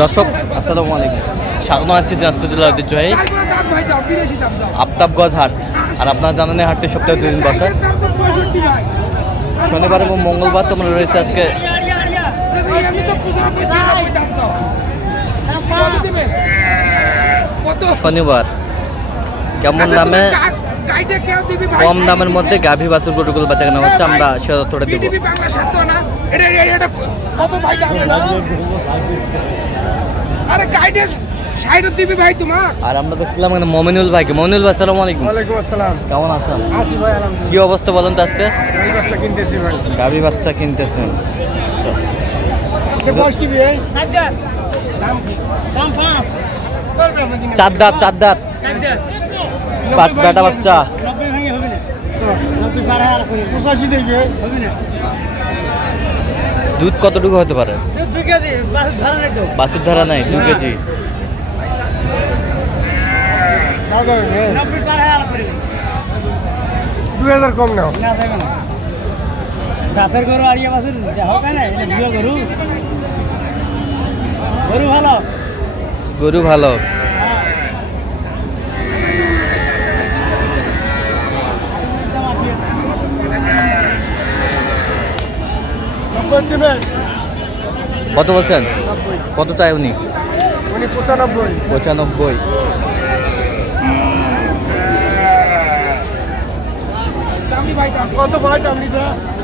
দর্শক আসসালামু আলাইকুম। স্বাগত আছি দিনাজপুর জেলার ঐতিহ্যবাহী আফতাবগঞ্জ হাট। আর আপনারা জানেন হাটটি সপ্তাহে দুদিন বসে। শনিবার এবং মঙ্গলবার তোমরা রয়েছে আজকে। শনিবার। কেমন দামে কম দামের মধ্যে গাভী বাছুর গরুগুলো বাচ্চা কেনা হচ্ছে আমরা সে তথ্যটা দিব। কত ভাই দাম আরে গাইডে সাইড ভাই তোমার। আর আমরা দেখছিলাম এখানে মমিনুল ভাইকে। মমিনুল ভাই আসসালামু আলাইকুম। ওয়ালাইকুম আসসালাম। কেমন আছেন? আসি ভাই আলহামদুলিল্লাহ। কি অবস্থা বলেন তো আজকে? বাচ্চা কিনতেছি ভাই। গাভী বাচ্চা কিনতেছেন। আচ্ছা। এ বয়স কি ভাই দাম দাম পাঁচ। চার দাঁত চার দাঁত। বেটা বাচ্চা। দুধ কতটুকু হতে পারে? কেজি ধরে নাই, দু কেজি। দুই হাজার কম নাও দাঁতের গরু আড়িয়ে বছর হোক না গরু গরু ভালো গরু ভালো। কত বলছেন? কত চাই উনি? উনি পঁচানব্বই।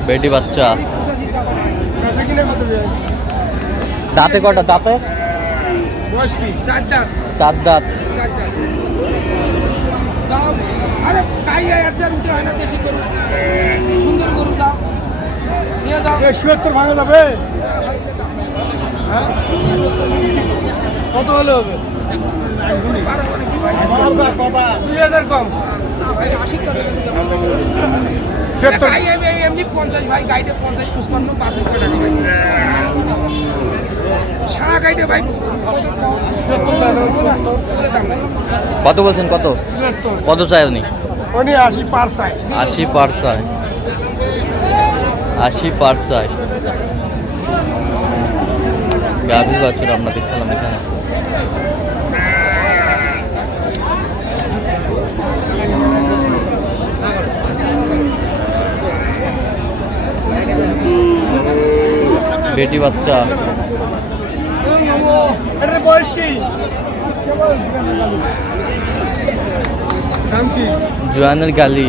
বেটি বাচ্চা। দাঁতে কটা? দাঁতে? চার দাঁত। আরে তাই আছে উঠে হয় না দেশি সুন্দর গরু দাও নিয়ে যাও সত্তর ভাঙা যাবে? হ্যাঁ? কত হলে হবে? এমনি পঞ্চাশ ভাই গাইডে পঞ্চাশ পুষ্পান্ন পাঁচ টাকা সারা গাইডে ভাই কত বলছেন কত? কত চাই উনি উনি আশি পার চাই। আশি পার চাই। আশি পার চাই গাভী বাছুর আমরা দেখছিলাম এখানে। বেটি বাচ্চা। জোয়ানের গালি।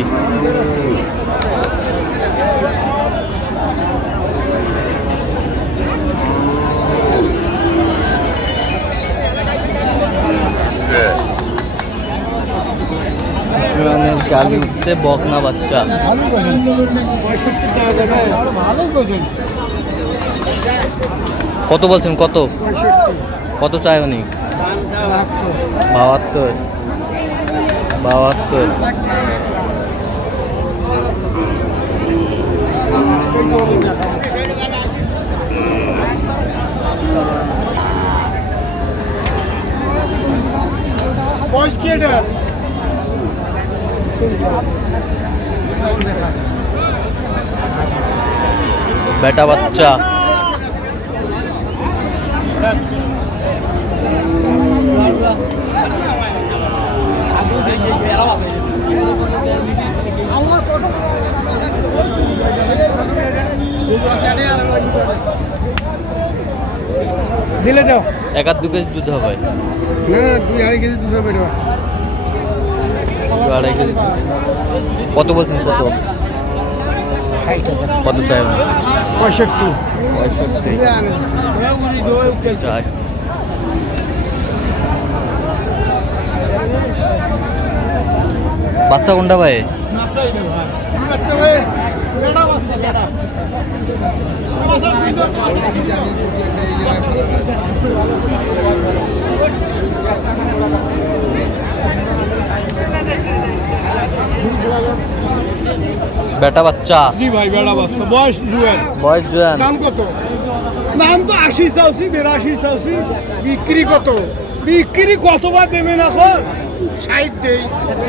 গালি উঠছে বকনা বাচ্চা। কত বলছেন কত? কত চাই উনি? বাহাত্তর। বাহাত্তর। কি এটা? বেটা বাচ্চা। দিলে দাও। এক আধ দু কেজি দুধ হবে। না দুই আড়াই কেজি দুধ হবে আড়াই কেজি কত বলছেন কত? কত চাই পঁয়ষট্টি। পঁয়ষট্টি। চাই বাচ্চা কোনটা ভাই? বাচ্চা ভাই। বেটা বাচ্চা। জি ভাই বেড়া বাচ্চা। বয়স জুয়েল। বয়স জোয়ান দাম কত? দাম তো আশি চাউছি বিরাশি চাউছি বিক্রি কত? বিক্রি কতবার দেবেন এখন? ষাট দেই।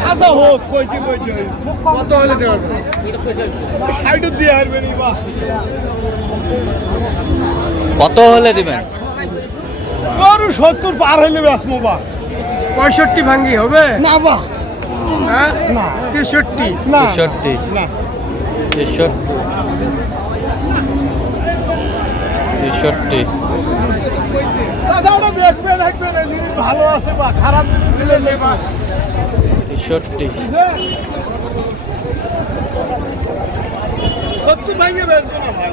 আচ্ছা হোক কইতে কইতে কত হলে দেওয়া যাবে? দিয়ে বাহ। কত হলে দিবেন? গরু সত্তর পার হইলে বেসমো বা পঁয়ষট্টি ভাঙ্গি হবে? না বা না। তেষট্টি? না। তেষট্টি। না। তেষট্টি। তেষট্টি। দাদা ওটা দেখবে দেখবে এই জিনিস ভালো আছে বা খারাপ জিনিস দিলে নেবা তেষট্টি সত্তর ভাঙে বেচবো না ভাই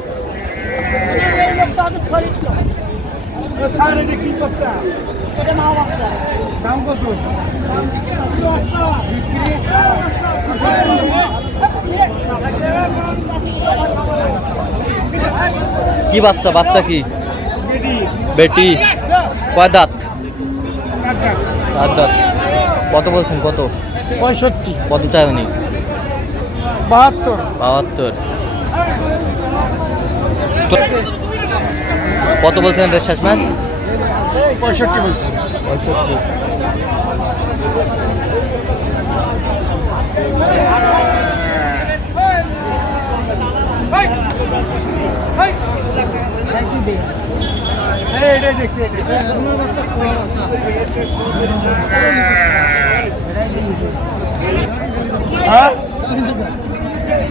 দাম কত কি বাচ্চা? বাচ্চা কি? বেটি। কয় দাঁত চার দাঁত কত বলছেন কত? পঁয়ষট্টি। কত চাই উনি? বাহাত্তর। বাহাত্তর। কত বলছেন রে শেষ ম্যাচ? পঁয়ষট্টি বলছি। পঁয়ষট্টি। দেখছি হ্যাঁ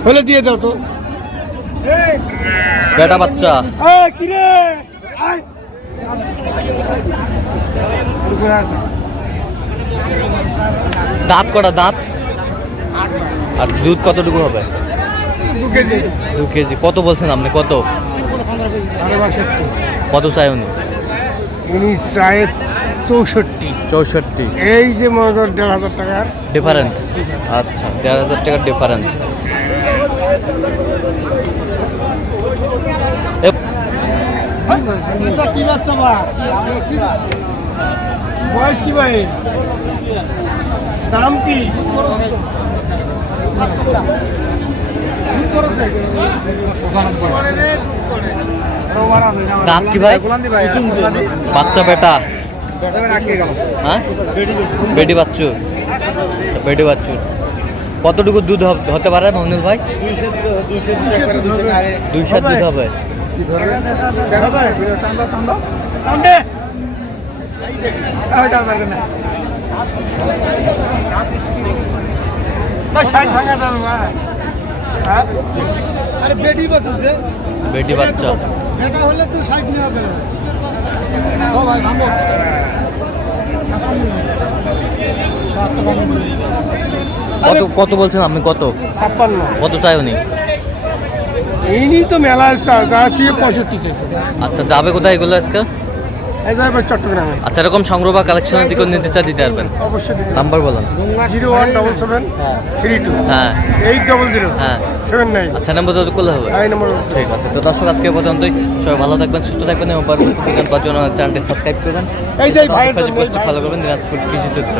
হলে দিয়ে দাও তো। বেটা বাচ্চা। কিরে? দাঁত কটা দাঁত? আর দুধ কতটুকু হবে? দু কেজি। কত বলছেন আপনি? কত? কত চাই উনি? ইনি চায় চৌষট্টি। চৌষট্টি। এই যে মনে কর দেড় হাজার টাকার ডিফারেন্স আচ্ছা দেড় হাজার টাকার ডিফারেন্স বয়স কি ভাই? দাম কি? দাঁত কি ভাই? বাচ্চা বেটা? হ্যাঁ? বেটি বাচ্চু আচ্ছা বেটি বাচ্চু কতটুকু দুধ হব- হতে পারে মহনুল ভাই? দুই সাত দুধ হবে। বেটি বাচ্চা। এটা হলে তো ষাট নিয়ে হবে। ও ভাই ভাঙো। কত কত বলছেন আপনি কত? ছাপ্পান্ন। কত চাই উনি? এই নিয়ে তো মেলা আছে পঁয়ষট্টি আচ্ছা যাবে কোথায় এগুলো আজকে? চট্টগ্রামে। আচ্ছা এরকম সংগ্রহ বা কালেকশনের দিকে নির্দেশটা দিতে পারবেন? অবশ্যই দিতে নাম্বার বলুন। Zero one double seven three two. হ্যাঁ। এইট ডবল জিরো হ্যাঁ। Seven nine. আচ্ছা নাম্বার যোগাযোগ করলে হবে? নম্বর ঠিক আছে তো দর্শক আজকে পর্যন্তই। সবাই ভালো থাকবেন সুস্থ থাকবেন এবং পরবর্তী বিজ্ঞান পাওয়ার জন্য চ্যানেলটি সাবস্ক্রাইব করবেন। এই যে ফেসবুক পোস্টটি ফলো করবেন দিনাজপুর কৃষি চিত্র